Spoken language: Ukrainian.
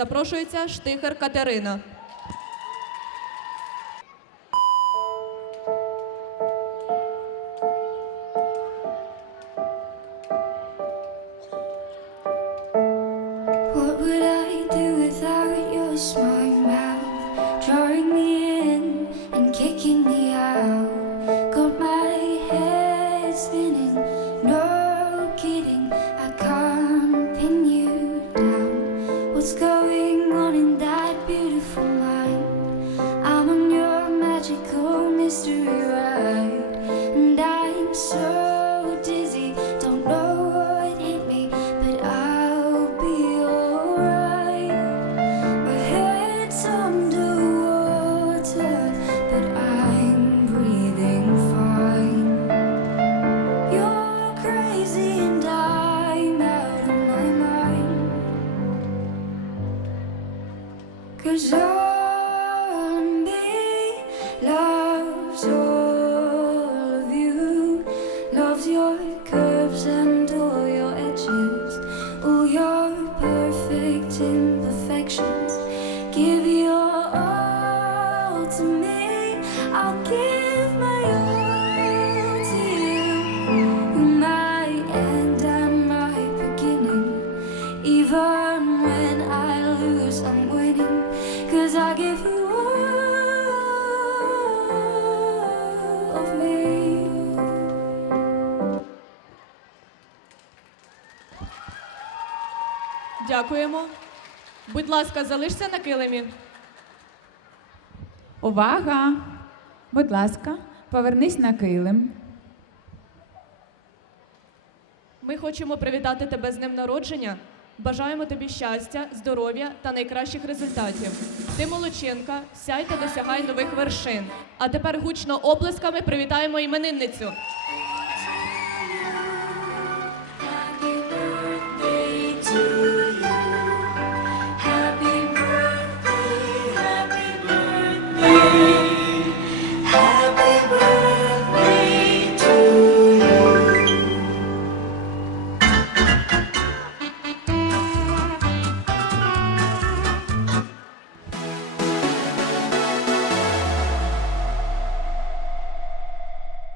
Запрошується Штихер Катерина. What would I do without your smart mouth? Drawing me Cause all me loves all of you, loves your curves and all your edges, all your perfect imperfections. Give your all to me, I'll give Дякуємо. Будь ласка, залишся на килимі. Увага! Будь ласка, повернись на килим. Ми хочемо привітати тебе з днем народження. Бажаємо тобі щастя, здоров'я та найкращих результатів. Ти молодчинка, сяй та досягай нових вершин. А тепер гучно оплесками привітаємо іменинницю.